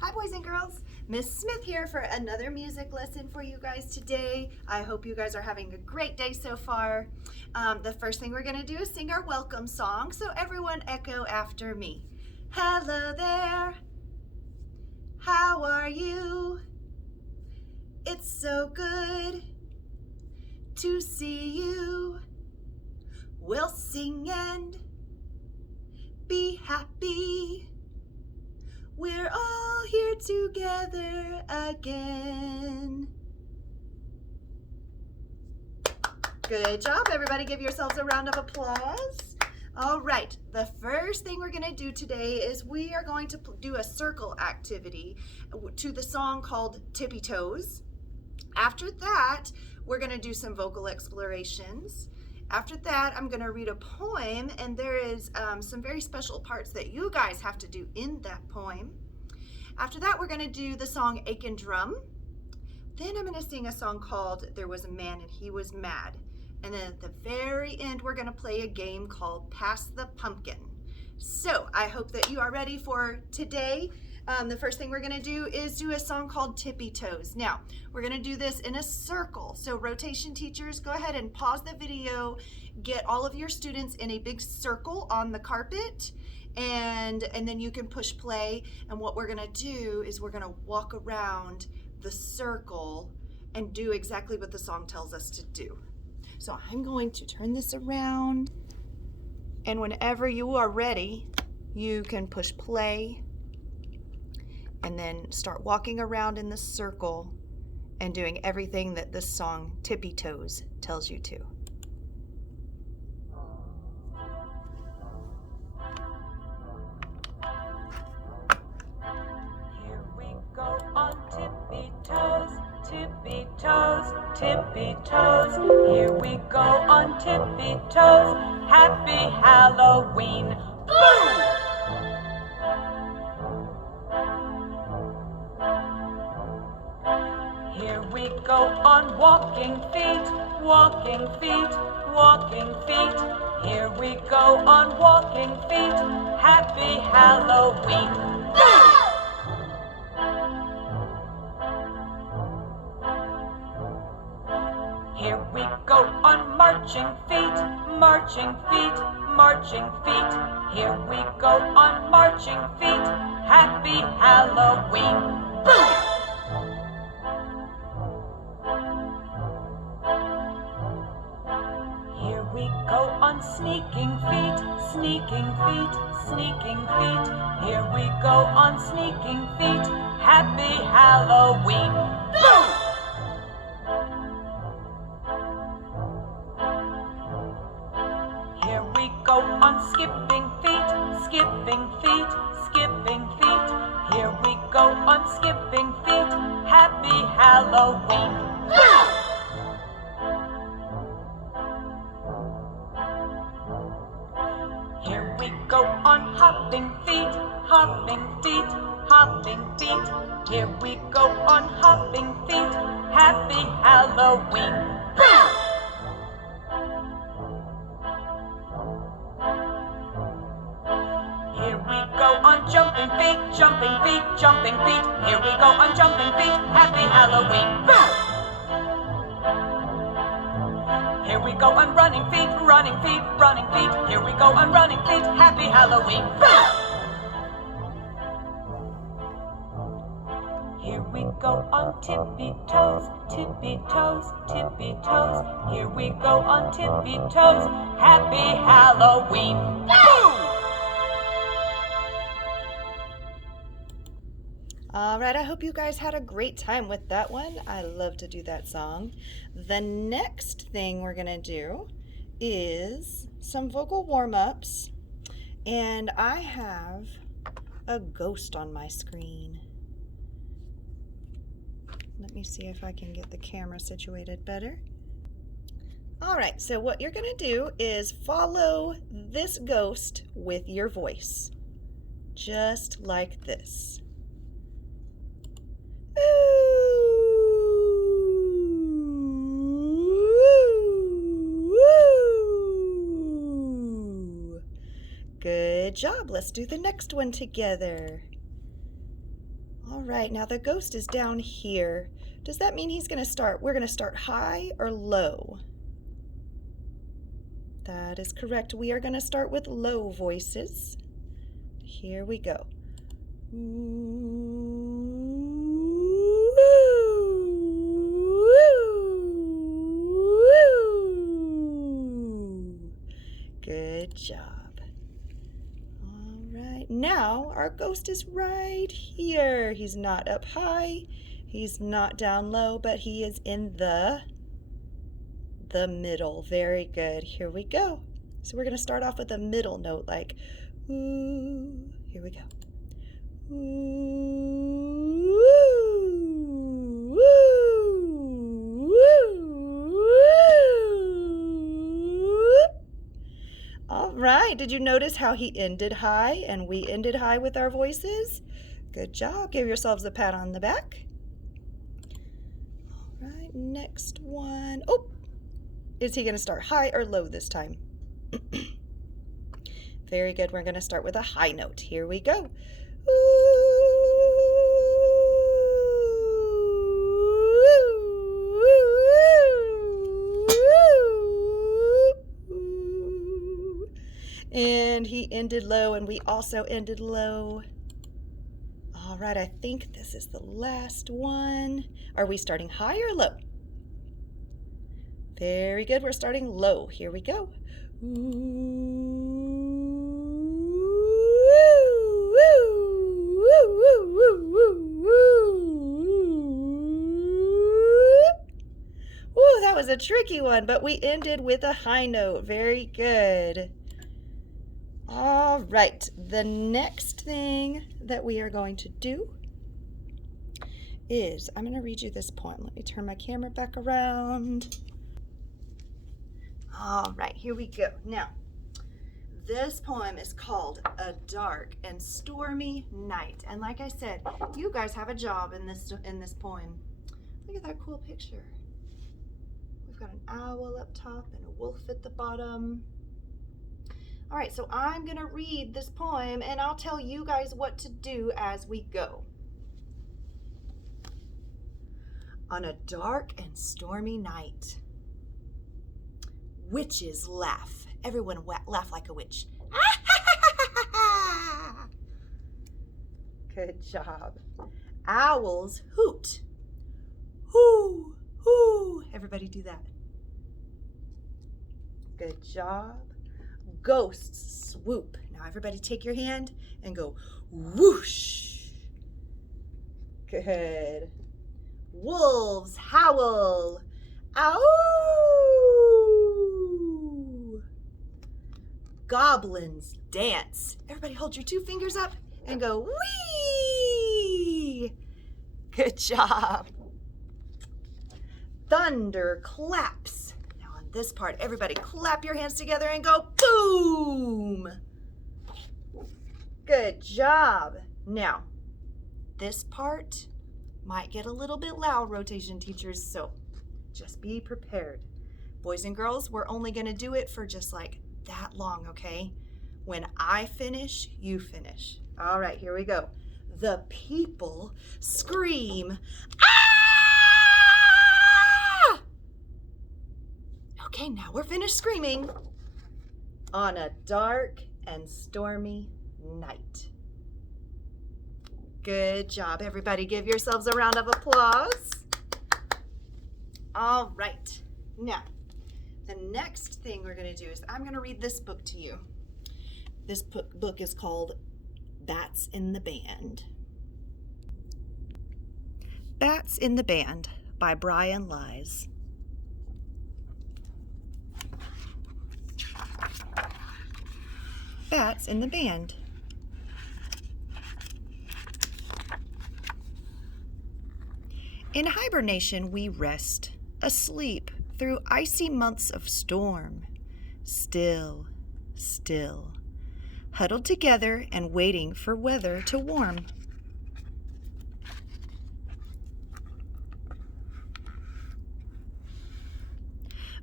Hi boys and girls, Miss Smith here for another music lesson for you guys today. I hope you guys are having a great day so far. The first thing we're going to do is sing our welcome song, so everyone echo after me. Hello there, how are you? It's so good to see you. We'll sing and be happy. We're all here together again. Good job, everybody. Give yourselves a round of applause. All right, the first thing we're gonna do today is we are going to do a circle activity to the song called Tippy Toes. After that, we're gonna do some vocal explorations. After that, I'm going to read a poem, and there is some very special parts that you guys have to do in that poem. After that, we're going to do the song Aiken Drum. Then I'm going to sing a song called There Was a Man and He Was Mad. And then at the very end, we're going to play a game called Pass the Pumpkin. So I hope that you are ready for today. The first thing we're going to do is do a song called Tippy Toes. Now, we're going to do this in a circle. So rotation teachers, go ahead and pause the video, get all of your students in a big circle on the carpet, and then you can push play. And what we're going to do is we're going to walk around the circle and do exactly what the song tells us to do. So I'm going to turn this around, and whenever you are ready, you can push play and then start walking around in the circle and doing everything that this song, Tippy Toes, tells you to. Here we go on tippy toes, tippy toes, tippy toes. Here we go on tippy toes. Happy Halloween. Boo! Here we go on walking feet, walking feet, walking feet. Here we go on walking feet. Happy Halloween. Here we go on marching feet, marching feet, marching feet. Here we go on marching feet. Happy Halloween. Here we go on sneaking feet, sneaking feet, sneaking feet. Here we go on sneaking feet. Happy Halloween. Here we go on skipping feet, skipping feet, skipping feet. Here we go on skipping feet. Happy Halloween. Here we go on hopping feet, hopping feet, hopping feet. Here we go on hopping feet. Happy Halloween. Here we go on jumping feet, jumping feet, jumping feet. Here we go on jumping feet. Happy Halloween. Here we go on running feet, running feet, running feet. Here we go on running feet. Happy Halloween. Here we go on tippy toes, tippy toes, tippy toes. Here we go on tippy toes. Happy Halloween. All right, I hope you guys had a great time with that one. I love to do that song. The next thing we're gonna do is some vocal warm-ups, and I have a ghost on my screen. Let me see if I can get the camera situated better. All right, so what you're gonna do is follow this ghost with your voice, just like this. Good job. Let's do the next one together. All All right, now the ghost is down here. Does that mean we're going to start high or low? That is correct. We are going to start with low voices. Here we go. Good job. All right, now our ghost is right here. He's not up high, he's not down low, but he is in the middle. Very good. Here we go. So we're going to start off with a middle note like ooh. Here we go. Ooh, ooh, ooh, ooh. All right. Did you notice how he ended high and we ended high with our voices? Good job. Give yourselves a pat on the back. All right. Next one. Oh. Is he going to start high or low this time? Very good. We're going to start with a high note. Here we go. And he ended low, and we also ended low. All right, I think this is the last one. Are we starting high or low? Very good. We're starting low. Here we go. Ooh, that was a tricky one, but we ended with a high note. Very good. All right. The next thing that we are going to do is I'm going to read you this poem. Let me turn my camera back around. All right, here we go. Now, this poem is called A Dark and Stormy Night. And like I said, you guys have a job in this poem. Look at that cool picture. We've got an owl up top and a wolf at the bottom. All right, so I'm going to read this poem and I'll tell you guys what to do as we go. On a dark and stormy night, witches laugh. Everyone laugh like a witch. Good job. Owls hoot. Hoo, hoo. Everybody do that. Good job. Ghosts swoop. Now everybody take your hand and go whoosh. Good. Wolves howl. Ow! Goblins dance. Everybody hold your 2 fingers up and go wee! Good job. Thunder claps. Now on this part, everybody clap your hands together and go boom! Good job. Now, this part might get a little bit loud, rotation teachers, so just be prepared. Boys and girls, we're only going to do it for just like that long, okay? When I finish, you finish. All right, here we go. The people scream, ah! Okay, now we're finished screaming. On a dark and stormy night. Good job, everybody. Give yourselves a round of applause. All right. Now, the next thing we're going to do is I'm going to read this book to you. This book is called Bats in the Band. Bats in the Band by Brian Lies. Bats in the Band. In hibernation we rest, asleep through icy months of storm. Still, still, huddled together and waiting for weather to warm.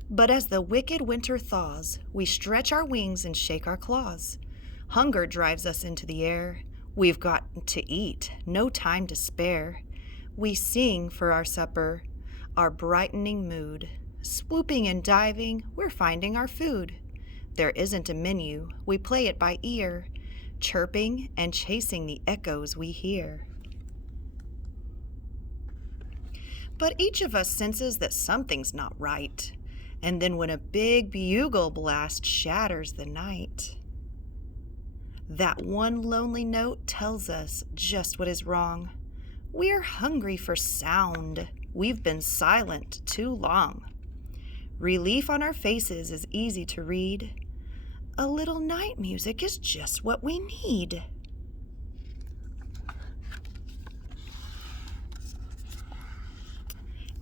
But as the wicked winter thaws, we stretch our wings and shake our claws. Hunger drives us into the air. We've got to eat, no time to spare. We sing for our supper, our brightening mood. Swooping and diving, we're finding our food. There isn't a menu, we play it by ear, chirping and chasing the echoes we hear. But each of us senses that something's not right. And then when a big bugle blast shatters the night, that one lonely note tells us just what is wrong. We're hungry for sound. We've been silent too long. Relief on our faces is easy to read. A little night music is just what we need.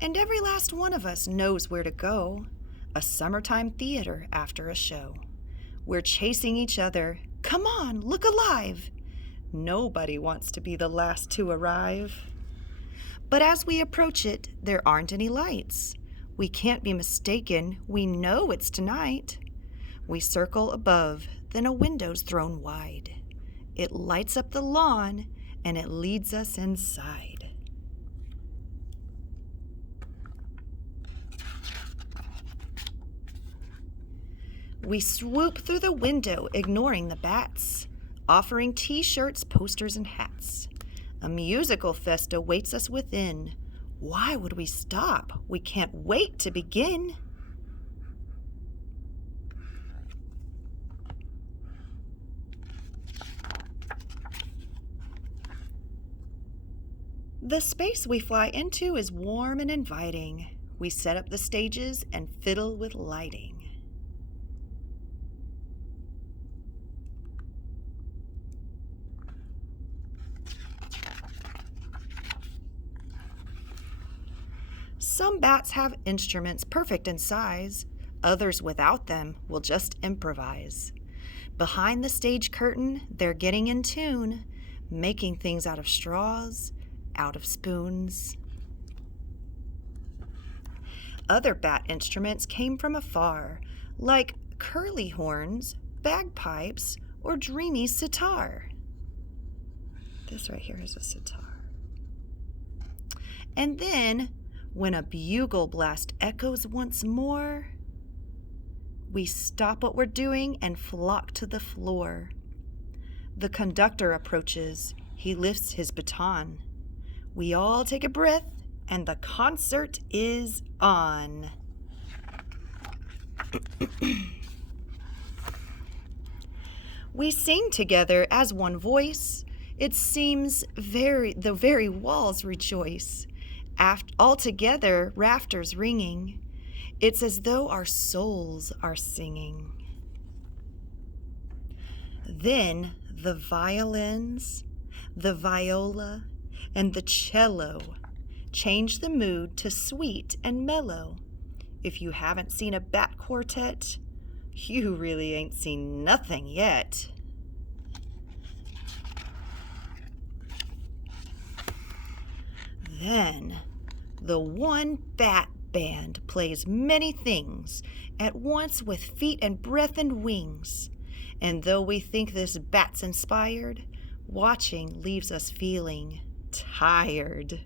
And every last one of us knows where to go. A summertime theater after a show. We're chasing each other. Come on, look alive. Nobody wants to be the last to arrive. But as we approach it, there aren't any lights. We can't be mistaken. We know it's tonight. We circle above, then a window's thrown wide. It lights up the lawn, and it leads us inside. We swoop through the window, ignoring the bats, offering t-shirts, posters, and hats. A musical fest awaits us within. Why would we stop? We can't wait to begin. The space we fly into is warm and inviting. We set up the stages and fiddle with lighting. Some bats have instruments perfect in size. Others without them will just improvise. Behind the stage curtain, they're getting in tune, making things out of straws, out of spoons. Other bat instruments came from afar, like curly horns, bagpipes, or dreamy sitar. This right here is a sitar. And then, when a bugle blast echoes once more, we stop what we're doing and flock to the floor. The conductor approaches. He lifts his baton. We all take a breath, and the concert is on. We sing together as one voice. It seems the very walls rejoice. All together, rafters ringing. It's as though our souls are singing. Then the violins, the viola, and the cello change the mood to sweet and mellow. If you haven't seen a bat quartet, you really ain't seen nothing yet. Then, the one bat band plays many things at once with feet and breath and wings. And though we think this bat's inspired, watching leaves us feeling tired.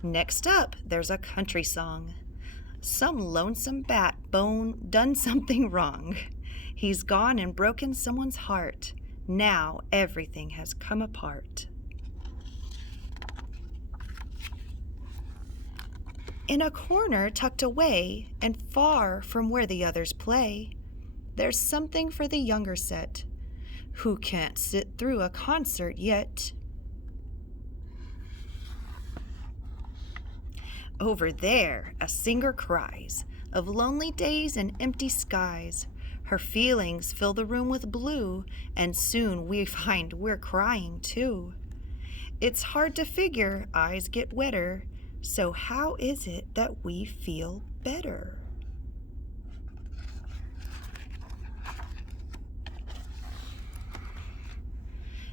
Next up, there's a country song. Some lonesome bat done something wrong. He's gone and broken someone's heart. Now everything has come apart. In a corner tucked away and far from where the others play, there's something for the younger set who can't sit through a concert yet. Over there, a singer cries of lonely days and empty skies. Her feelings fill the room with blue, and soon we find we're crying too. It's hard to figure, eyes get wetter, so how is it that we feel better?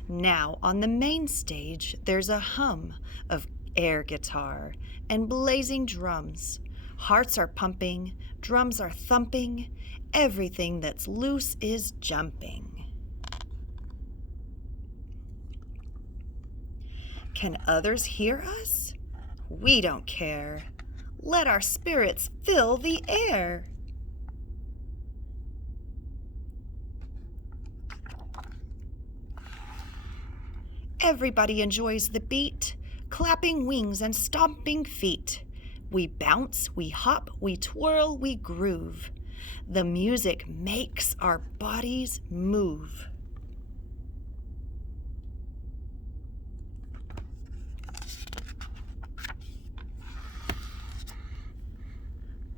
Now, on the main stage, there's a hum of air guitar and blazing drums. Hearts are pumping, drums are thumping, everything that's loose is jumping. Can others hear us? We don't care. Let our spirits fill the air. Everybody enjoys the beat, clapping wings and stomping feet. We bounce, we hop, we twirl, we groove. The music makes our bodies move.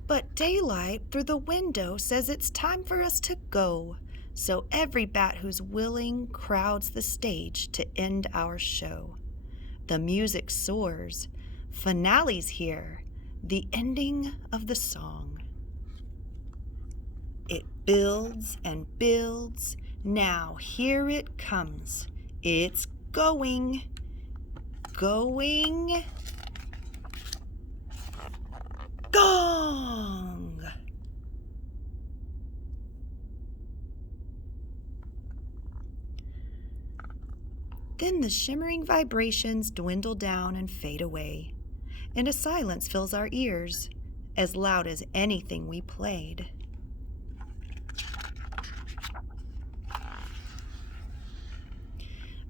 But daylight through the window says it's time for us to go. So every bat who's willing crowds the stage to end our show. The music soars, finale's here, the ending of the song. It builds and builds, now here it comes. It's going. Gong! Then the shimmering vibrations dwindle down and fade away, and a silence fills our ears, as loud as anything we played.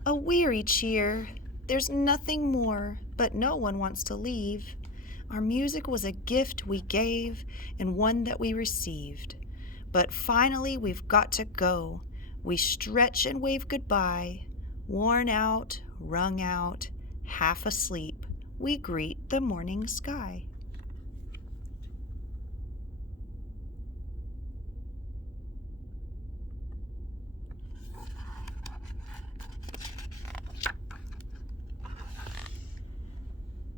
A weary cheer, there's nothing more, but no one wants to leave. Our music was a gift we gave and one that we received. But finally we've got to go. We stretch and wave goodbye. Worn out, wrung out, half asleep, we greet the morning sky.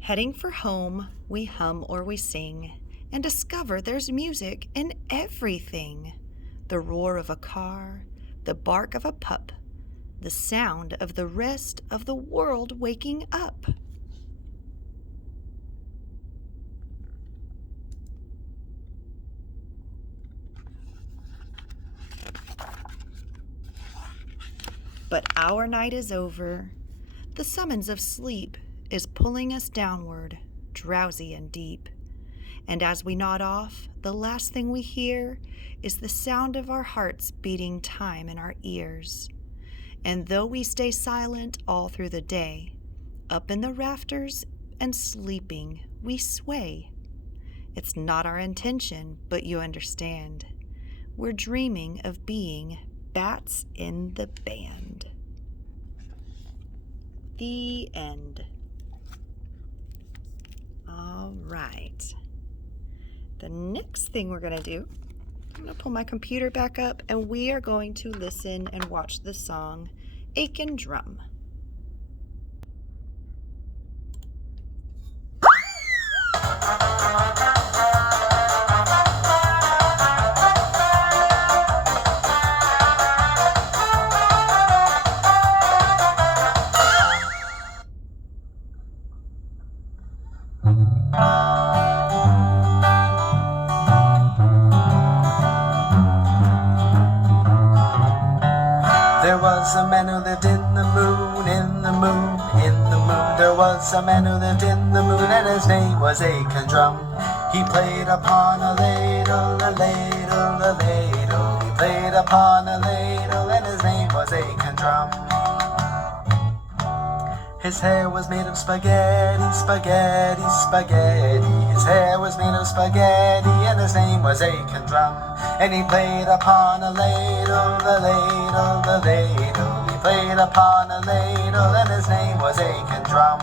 Heading for home, we hum or we sing and discover there's music in everything. The roar of a car, the bark of a pup, the sound of the rest of the world waking up. But our night is over. The summons of sleep is pulling us downward, drowsy and deep. And as we nod off, the last thing we hear is the sound of our hearts beating time in our ears. And though we stay silent all through the day, up in the rafters and sleeping, we sway. It's not our intention, but you understand. We're dreaming of being bats in the band. The end. All right. The next thing we're going to do, I'm going to pull my computer back up and we are going to listen and watch the song Aiken Drum. There was a man who lived in the moon, in the moon, in the moon. There was a man who lived in the moon, and his name was Aiken Drum. He played upon a ladle, a ladle, a ladle. He played upon a ladle, and his name was Aiken Drum. His hair was made of spaghetti, spaghetti, spaghetti. His hair was made of spaghetti, and his name was Aiken Drum. And he played upon a ladle, a ladle, a ladle. He played upon a ladle, and his name was Aiken Drum.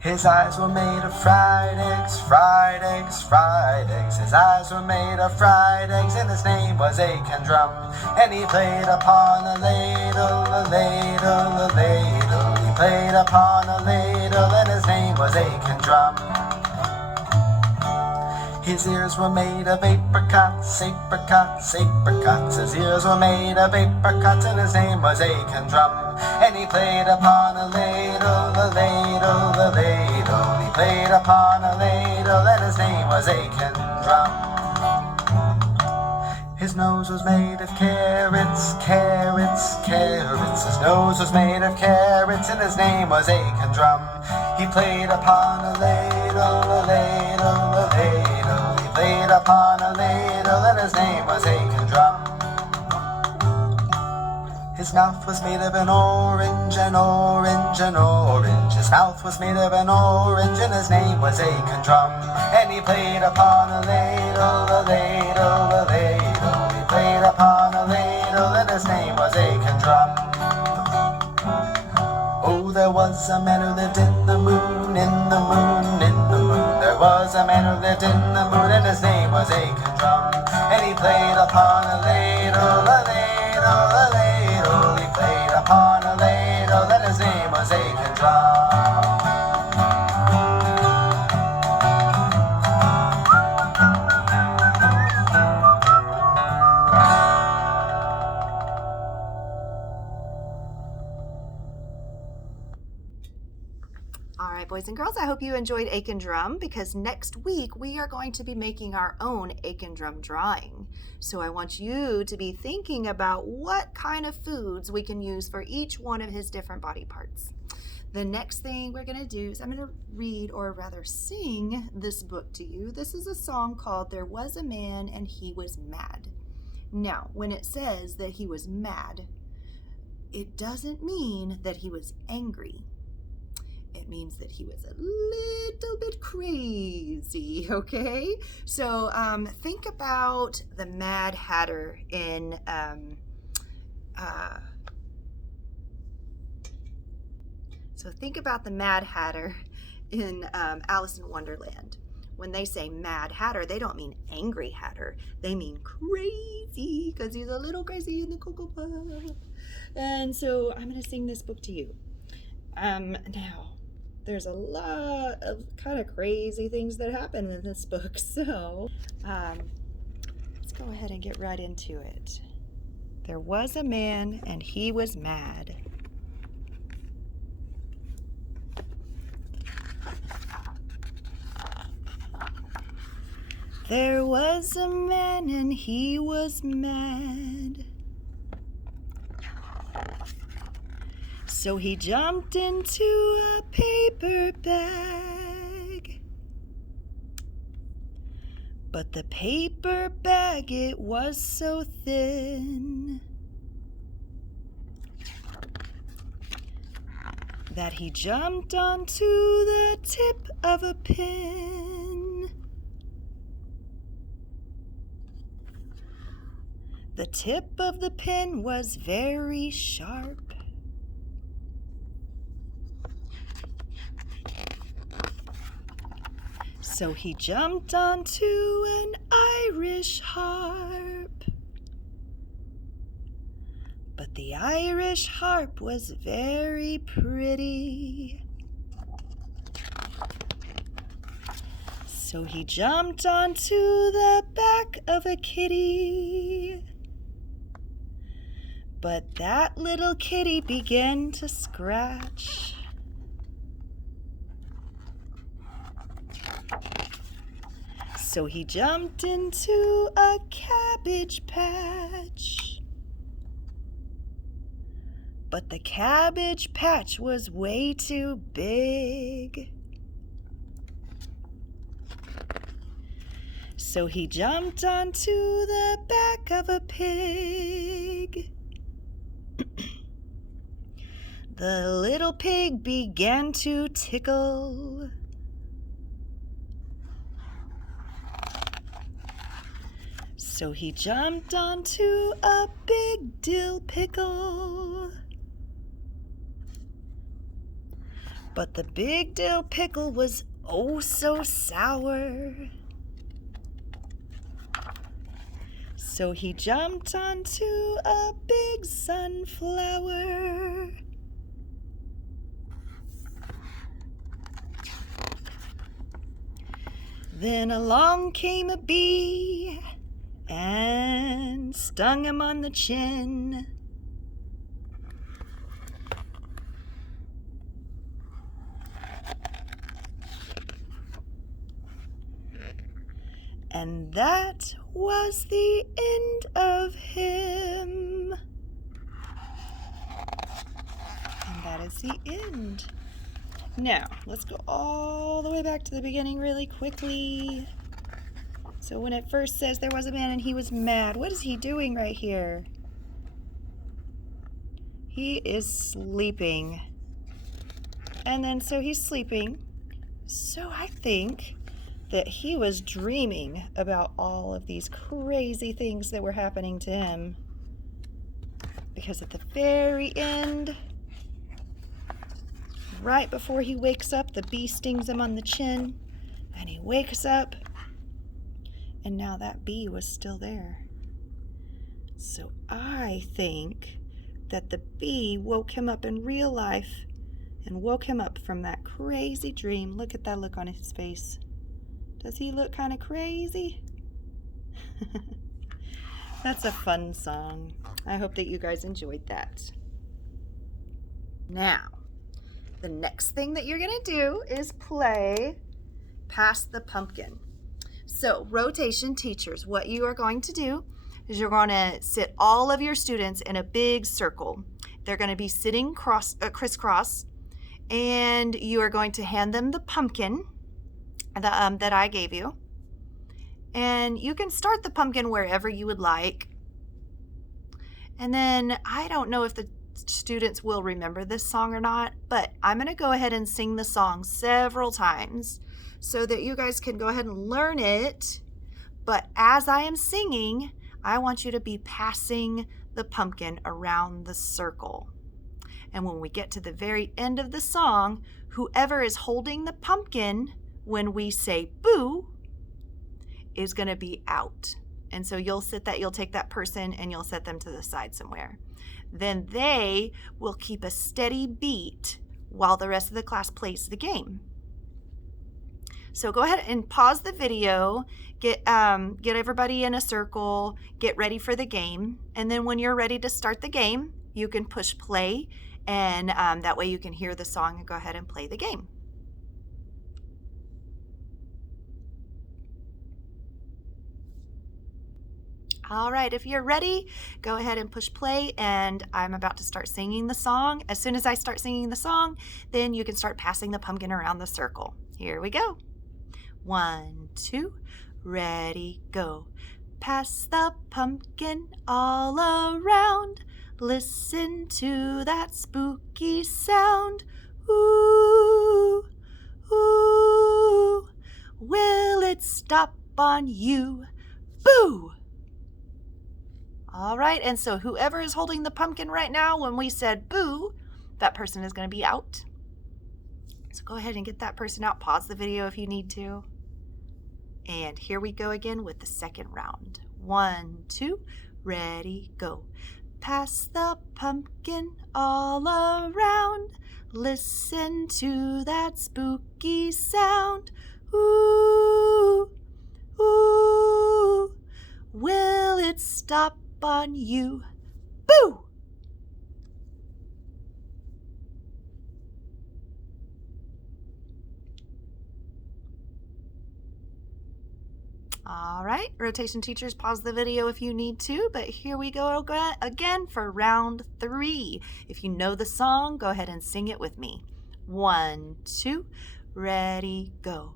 His eyes were made of fried eggs, fried eggs, fried eggs. His eyes were made of fried eggs, and his name was Aiken Drum. And he played upon a ladle, a ladle, a ladle. He played upon a ladle, and his name was Aiken Drum. His ears were made of apricots, apricots, apricots. His ears were made of apricots, and his name was Aiken Drum. And he played upon a ladle, a ladle, a ladle. He played upon a ladle, and his name was Aiken Drum. His nose was made of carrots, carrots, carrots. His nose was made of carrots, and his name was Aiken Drum. He played upon a ladle, a ladle, a ladle. He played upon a ladle, and his name was Aiken Drum. His mouth was made of an orange, an orange, an orange. His mouth was made of an orange, and his name was Aiken Drum. And he played upon a ladle, a ladle, a ladle. He played upon a ladle, and his name was Aiken Drum. Oh, there was a man who lived in the moon, in the moon, in the moon. There was a man who lived in the moon, and his name was Aiken Drum. And he played upon a ladle, a ladle, a ladle. He played upon a ladle, and his name was Aiken Drum. All right, boys and girls, I hope you enjoyed Aiken Drum, because next week we are going to be making our own Aiken Drum drawing. So I want you to be thinking about what kind of foods we can use for each one of his different body parts. The next thing we're going to do is I'm going to read, or rather sing, this book to you. This is a song called There Was a Man and He Was Mad. Now, when it says that he was mad, it doesn't mean that he was angry. It means that he was a little bit crazy, okay? So think about the Mad Hatter in Alice in Wonderland. When they say Mad Hatter, they don't mean angry Hatter. They mean crazy, because he's a little crazy in the Cocoa Puff. And so I'm going to sing this book to you. Now, there's a lot of kind of crazy things that happen in this book, so let's go ahead and get right into it. There was a man and he was mad. There was a man and he was mad. So he jumped into a paper bag. But the paper bag, it was so thin that he jumped onto the tip of a pin. The tip of the pin was very sharp. So he jumped onto an Irish harp. But the Irish harp was very pretty. So he jumped onto the back of a kitty. But that little kitty began to scratch. So he jumped into a cabbage patch. But the cabbage patch was way too big. So he jumped onto the back of a pig. The little pig began to tickle. So he jumped onto a big dill pickle. But the big dill pickle was oh so sour. So he jumped onto a big sunflower. Then along came a bee and stung him on the chin. And that was the end of him. And that is the end. Now, let's go all the way back to the beginning really quickly. So when it first says there was a man and he was mad, what is he doing right here? He is sleeping. And then so he's sleeping. So I think that he was dreaming about all of these crazy things that were happening to him. Because at the very end, right before he wakes up, the bee stings him on the chin, and he wakes up, and now that bee was still there. So I think that the bee woke him up in real life and woke him up from that crazy dream. Look at that look on his face. Does he look kind of crazy? That's a fun song. I hope that you guys enjoyed that. Now, the next thing that you're going to do is play Pass the Pumpkin. So, rotation teachers, what you are going to do is you're going to sit all of your students in a big circle. They're going to be sitting crisscross, and you are going to hand them the pumpkin that I gave you. And you can start the pumpkin wherever you would like. And then I don't know if the students will remember this song or not, but I'm going to go ahead and sing the song several times so that you guys can go ahead and learn it. But as I am singing, I want you to be passing the pumpkin around the circle. And when we get to the very end of the song, whoever is holding the pumpkin when we say boo is going to be out. And so you'll take that person and you'll set them to the side somewhere. Then they will keep a steady beat while the rest of the class plays the game. So go ahead and pause the video, get everybody in a circle, get ready for the game. And then when you're ready to start the game, you can push play, and that way you can hear the song and go ahead and play the game. All right, if you're ready, go ahead and push play, and I'm about to start singing the song. As soon as I start singing the song, then you can start passing the pumpkin around the circle. Here we go. 1, 2, ready, go. Pass the pumpkin all around. Listen to that spooky sound. Ooh, ooh, will it stop on you? Boo! All right, and so whoever is holding the pumpkin right now, when we said boo, that person is going to be out. So go ahead and get that person out. Pause the video if you need to. And here we go again with the second round. 1, 2, ready, go. Pass the pumpkin all around. Listen to that spooky sound. Ooh, ooh, will it stop on you? Boo! All right, rotation teachers, pause the video if you need to, but here we go again for round 3. If you know the song, go ahead and sing it with me. 1, 2, ready, go.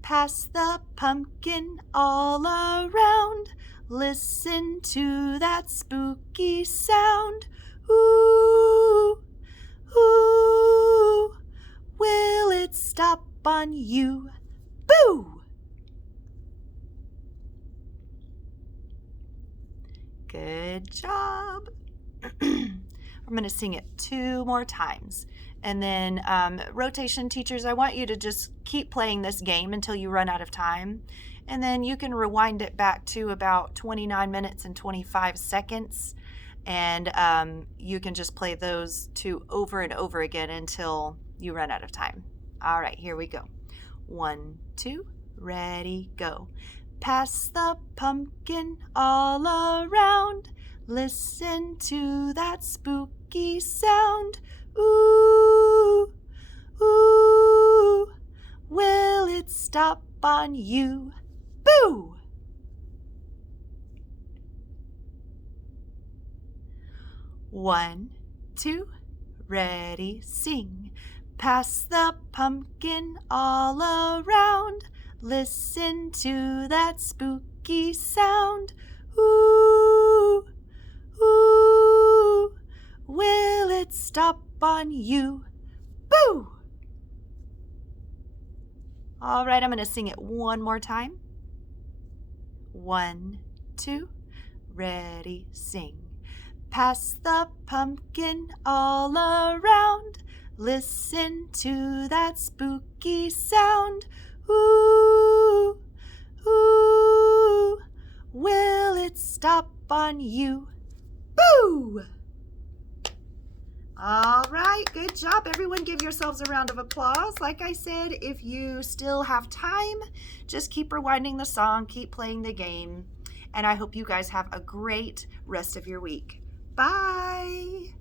Pass the pumpkin all around. Listen to that spooky sound. Ooh, ooh, will it stop on you? Boo! Good job. I'm going to sing it 2 more times. And then rotation teachers, I want you to just keep playing this game until you run out of time. And then you can rewind it back to about 29 minutes and 25 seconds. And you can just play those 2 over and over again until you run out of time. All right, here we go. 1, 2, ready, go. Pass the pumpkin all around. Listen to that spooky sound. Ooh, ooh, will it stop on you? Boo! One, two, ready, sing. Pass the pumpkin all around. Listen to that spooky sound. Ooh, ooh, will it stop on you? Boo! All right, I'm going to sing it one more time. 1, 2, ready, sing. Pass the pumpkin all around. Listen to that spooky sound. Ooh, ooh, will it stop on you? Boo! All right, good job. Everyone give yourselves a round of applause. Like I said, if you still have time, just keep rewinding the song, keep playing the game, and I hope you guys have a great rest of your week. Bye!